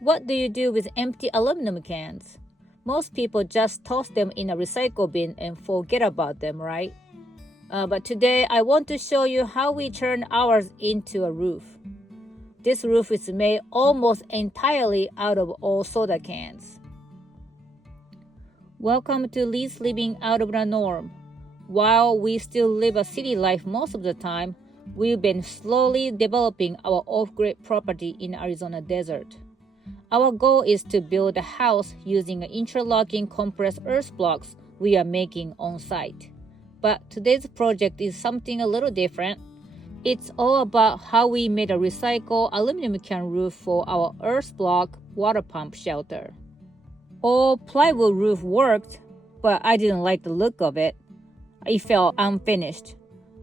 What do you do with empty aluminum cans? Most people just toss them in a recycle bin and forget about them, right? But today I want to show you how we turn ours into a roof. This roof is made almost entirely out of old soda cans. Welcome to Lee's Living Out of the Norm. While we still live a city life most of the time, we've been slowly developing our off-grid property in Arizona desert. Our goal is to build a house using interlocking compressed earth blocks we are making on site. But today's project is something a little different. It's all about how we made a recycled aluminum can roof for our earth block water pump shelter. All plywood roof worked, but I didn't like the look of it. It felt unfinished.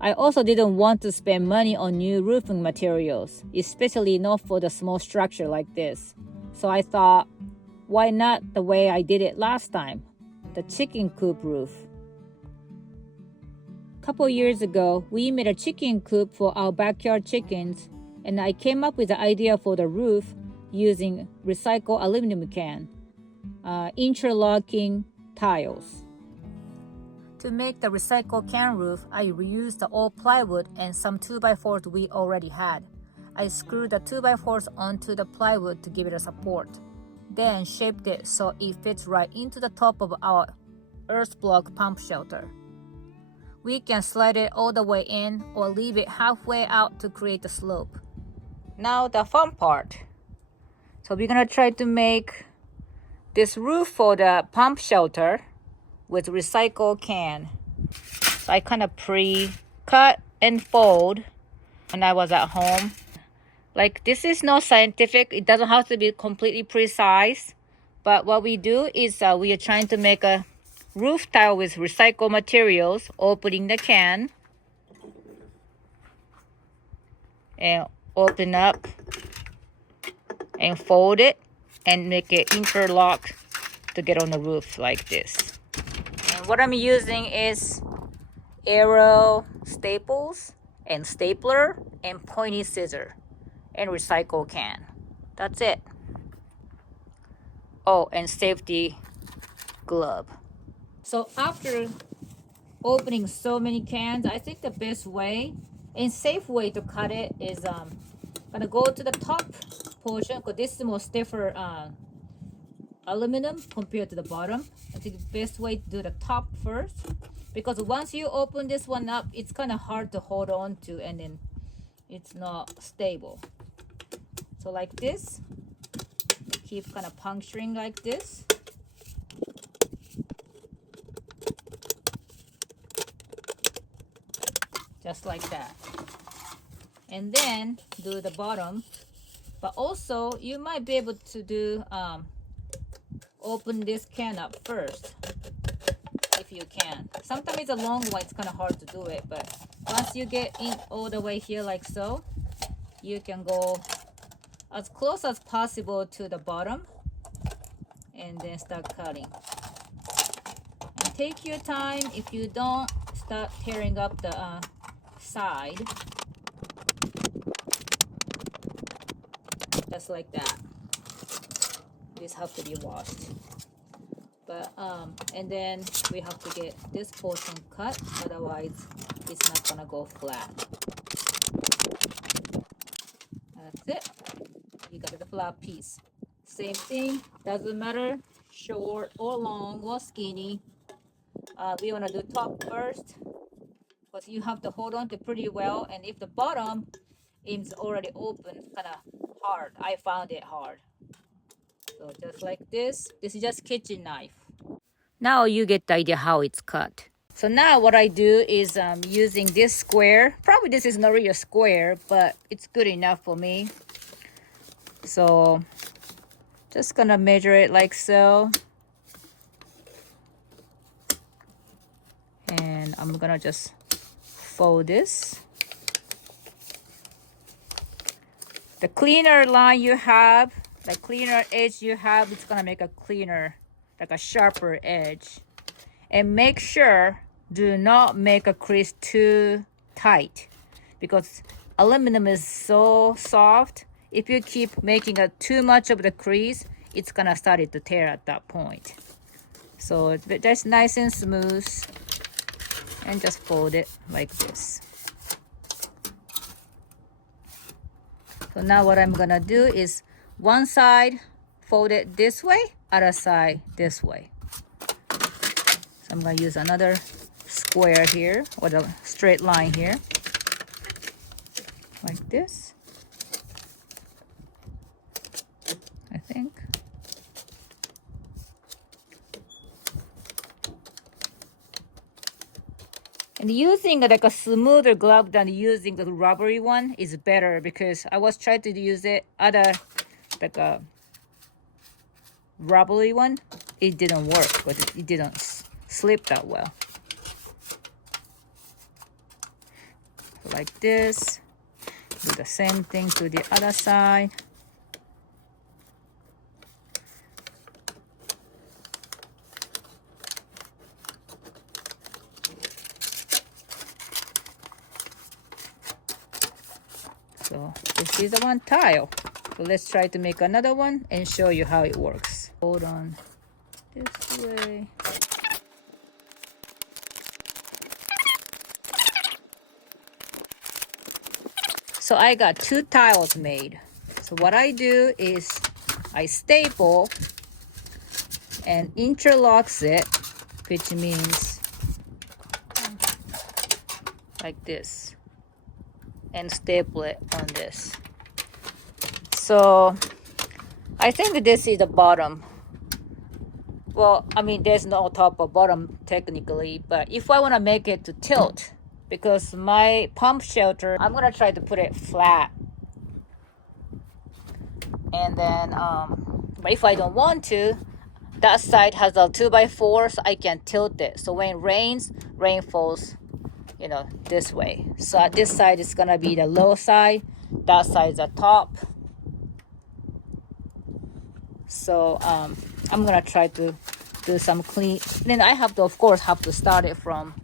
I also didn't want to spend money on new roofing materials, especially not for the small structure like this. So I thought, why not the way I did it last time, the chicken coop roof. A couple years ago, we made a chicken coop for our backyard chickens, and I came up with the idea for the roof using recycled aluminum can, interlocking tiles. To make the recycled can roof, I reused the old plywood and some 2x4s we already had. I screwed the 2x4s onto the plywood to give it a support, then shaped it so it fits right into the top of our earth block pump shelter. We can slide it all the way in or leave it halfway out to create the slope. Now the fun part. So we're gonna try to make this roof for the pump shelter with recycled can. So I kind of pre-cut and fold when I was at home. Like, this is not scientific. It doesn't have to be completely precise. But what we do is we are trying to make a roof tile with recycled materials, opening the can and open up and fold it and make it interlock to get on the roof like this. And what I'm using is arrow staples and stapler and pointy scissor and recycle can. That's it. Oh, and safety glove. So after opening so many cans, I think the best way and safe way to cut it is gonna go to the top portion, because this is the most stiffer aluminum compared to the bottom. I think the best way to do the top first, because once you open this one up, it's kind of hard to hold on to and then it's not stable. So like this, keep kind of puncturing like this. Just like that. And then do the bottom. But also, you might be able to do, open this can up first, if you can. Sometimes it's a long one, it's kind of hard to do it. But once you get in all the way here like so, you can go as close as possible to the bottom and then start cutting. And take your time. If you don't, start tearing up the side, just like that. This have to be washed. But and then we have to get this portion cut, otherwise it's not gonna go flat. That's it. You got the flat piece. Same thing, doesn't matter short or long or skinny. We want to do top first, because you have to hold on to pretty well, and if the bottom is already open, kind of hard. I found it hard. So just like this is just kitchen knife. Now you get the idea how it's cut. So now what I do is using this square. Probably this is not really a square, but it's good enough for me. So just gonna measure it like so. And I'm gonna just fold this. The cleaner line you have, the cleaner edge you have, it's gonna make a cleaner, like a sharper edge. And make sure, do not make a crease too tight, because aluminum is so soft, if you keep making too much of the crease, it's gonna start to tear at that point. So that's nice and smooth, and just fold it like this. So now what I'm gonna do is one side fold it this way, other side this way. So I'm gonna use another square here, or the straight line here, like this, I think. And using like a smoother glove than using the rubbery one is better, because I was trying to use it other like a rubbery one, it didn't work, but it didn't slip that well. Like this. Do the same thing to the other side. So this is one tile. So let's try to make another one and show you how it works. Hold on this way. So I got 2 tiles made. So what I do is I staple and interlocks it, which means like this, and staple it on this. So I think this is the bottom. Well, I mean, there's no top or bottom technically, but if I want to make it to tilt, because my pump shelter, I'm gonna try to put it flat. And then, but if I don't want to, that side has a 2x4, so I can tilt it. So when it rains, rain falls, you know, this way. So this side is gonna be the low side, that side is the top. So I'm gonna try to do some clean. Then I have to, of course, have to start it from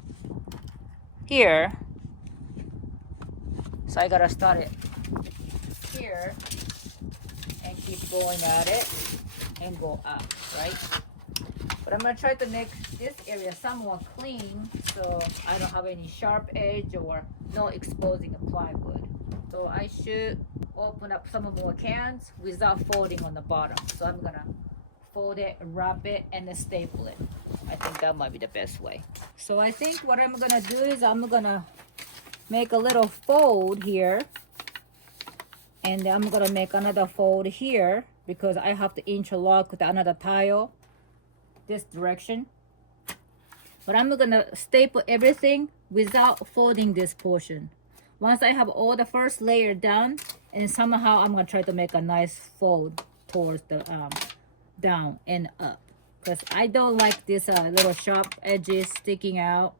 here. So I gotta start it here and keep going at it and go up, right? But I'm gonna try to make this area somewhat clean, so I don't have any sharp edge or no exposing of plywood. So I should open up some more cans without folding on the bottom. So I'm gonna fold it, wrap it, and then staple it. I think that might be the best way. So I think what I'm gonna do is I'm gonna make a little fold here, and then I'm gonna make another fold here, because I have to interlock with another tile this direction. But I'm gonna staple everything without folding this portion. Once I have all the first layer done, and somehow I'm gonna try to make a nice fold towards the down and up, because I don't like this little sharp edges sticking out.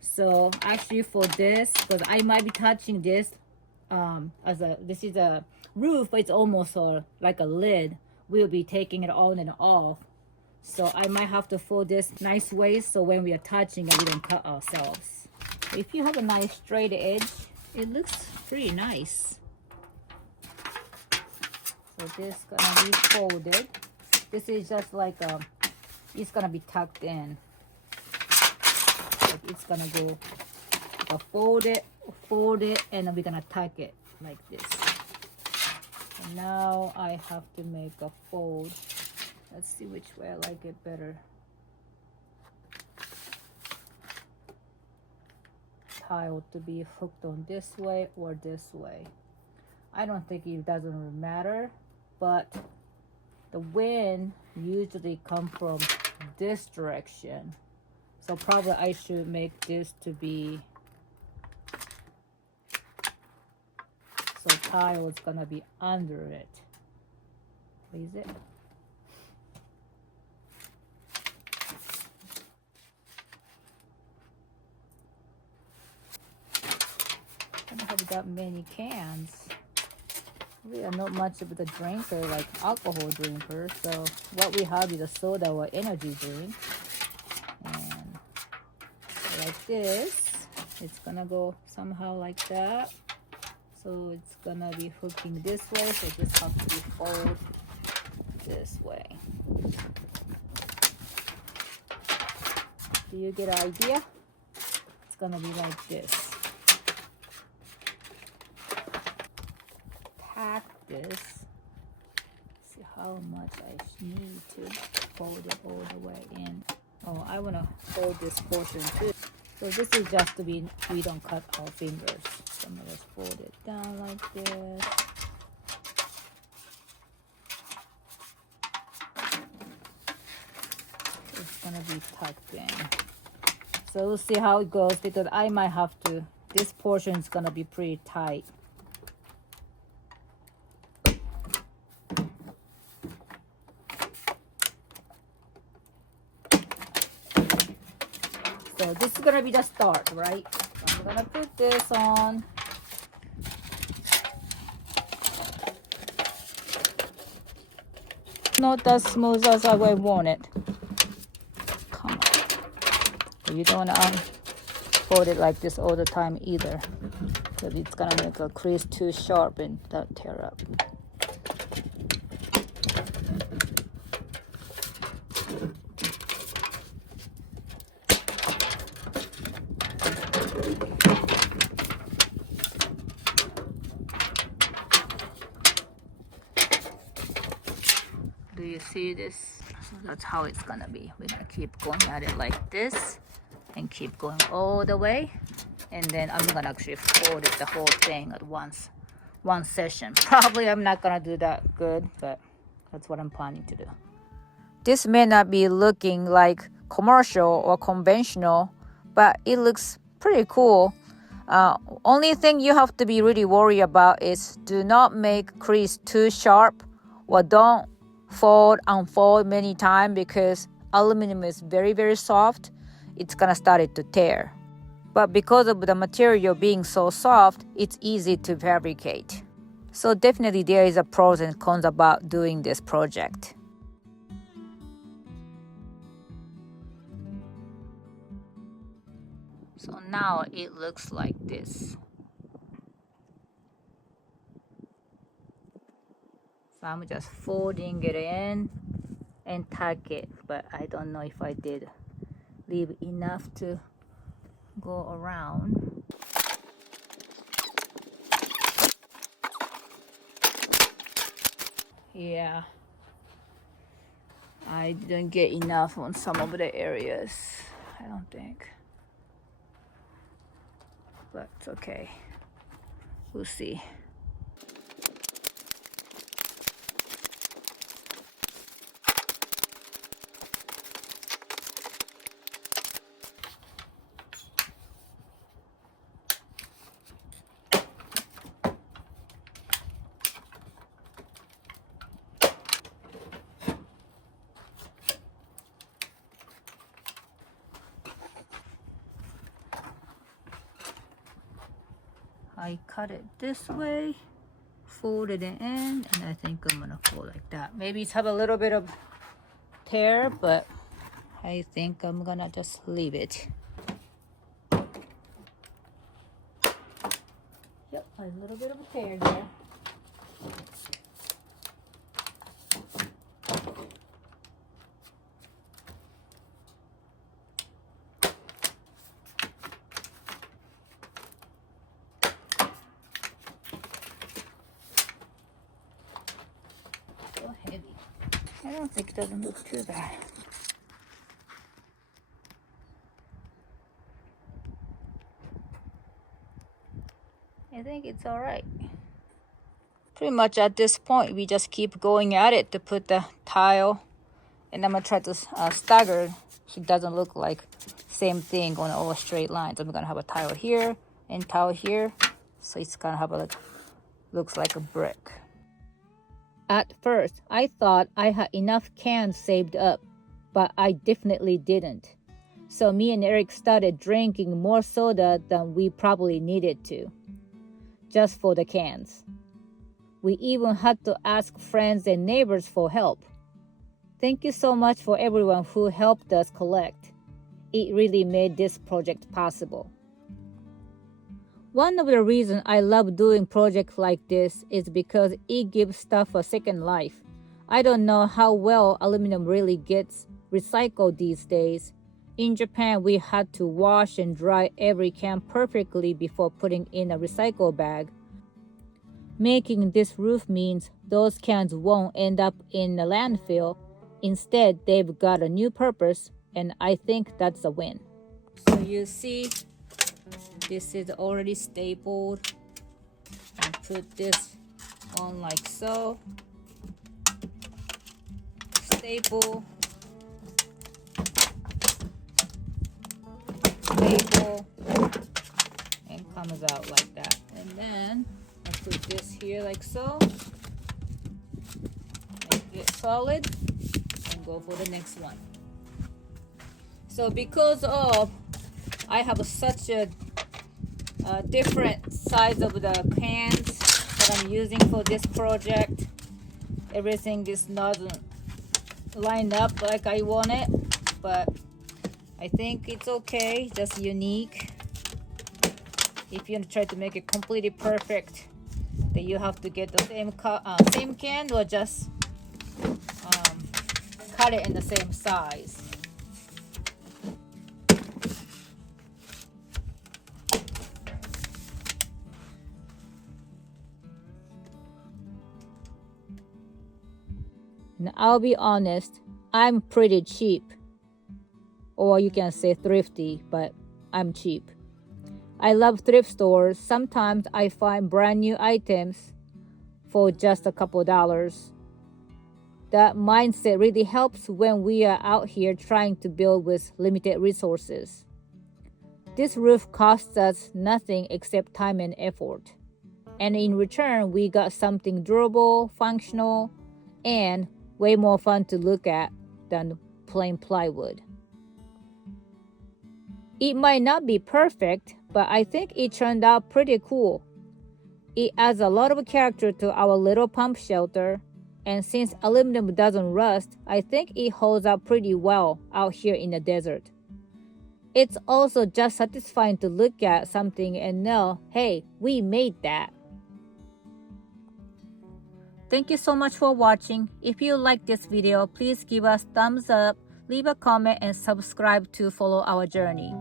So actually for this, because I might be touching this this is a roof, but it's almost like a lid. We'll be taking it on and off. So I might have to fold this nice ways, so when we are touching it, we don't cut ourselves. If you have a nice straight edge, it looks pretty nice. So this is gonna be folded. This is just like it's gonna be tucked in. Like it's gonna go fold it, and then we're gonna tuck it like this. And now I have to make a fold. Let's see which way I like it better. Tile to be hooked on this way or this way. I don't think it doesn't matter, but the wind usually comes from this direction. So probably I should make this to be, so tile is gonna be under it. Please it. I don't have that many cans. We are not much of a drinker, like alcohol drinker. So what we have is a soda or energy drink. And like this, it's gonna go somehow like that. So it's gonna be hooking this way, so this has to be fold this way. Do you get an idea? It's gonna be like this. Tack this. See how much I need to fold it all the way in. Oh, I wanna fold this portion too. So this is just to be, we don't cut our fingers. So I'm gonna just fold it down like this. It's gonna be tucked in. So we'll see how it goes, because I might have to, this portion is gonna be pretty tight. So this is gonna be the start, right? So I'm gonna put this on. Not as smooth as I want it. Come on. You don't wanna fold it like this all the time either, because it's gonna make a crease too sharp and that tear up. Do you see this? So that's how it's gonna be. We're gonna keep going at it like this and keep going all the way, and then I'm gonna actually fold it the whole thing at once, one session. Probably I'm not gonna do that good, but that's what I'm planning to do. This may not be looking like commercial or conventional, but it looks pretty cool. Only thing you have to be really worried about is do not make crease too sharp, or don't fold, unfold many times, because aluminum is very, very soft. It's gonna start it to tear. But because of the material being so soft, it's easy to fabricate. So definitely there is a pros and cons about doing this project. So now it looks like this. So I'm just folding it in and tack it, but I don't know if I did leave enough to go around. Yeah, I didn't get enough on some of the areas, I don't think, but it's okay, we'll see. I cut it this way, fold it in, and I think I'm gonna fold like that. Maybe it's have a little bit of tear, but I think I'm gonna just leave it. Yep, a little bit of a tear there. Heavy. I don't think it doesn't look too bad. I think it's all right. Pretty much at this point, we just keep going at it to put the tile, and I'm gonna try to stagger so it doesn't look like same thing on all straight lines. I'm gonna have a tile here and tile here, so it's gonna have a looks like a brick. At first, I thought I had enough cans saved up, but I definitely didn't. So me and Eric started drinking more soda than we probably needed to, just for the cans. We even had to ask friends and neighbors for help. Thank you so much for everyone who helped us collect. It really made this project possible. One of the reasons I love doing projects like this is because it gives stuff a second life. I don't know how well aluminum really gets recycled these days. In Japan, we had to wash and dry every can perfectly before putting in a recycle bag. Making this roof means those cans won't end up in a landfill. Instead, they've got a new purpose, and I think that's a win. So you see, this is already stapled. And put this on like so. Staple. Staple. And comes out like that. And then I put this here like so. Make it solid. And go for the next one. So because of I have such a different size of the cans that I'm using for this project, everything is not lined up like I want it, but I think it's okay, just unique. If you try to make it completely perfect, then you have to get the same can or just cut it in the same size. And I'll be honest, I'm pretty cheap. Or you can say thrifty, but I'm cheap. I love thrift stores. Sometimes I find brand new items for just a couple dollars. That mindset really helps when we are out here trying to build with limited resources. This roof costs us nothing except time and effort. And in return, we got something durable, functional, and way more fun to look at than plain plywood. It might not be perfect, but I think it turned out pretty cool. It adds a lot of character to our little pump shelter, and since aluminum doesn't rust, I think it holds up pretty well out here in the desert. It's also just satisfying to look at something and know, hey, we made that. Thank you so much for watching. If you like this video, please give us thumbs up, leave a comment, and subscribe to follow our journey.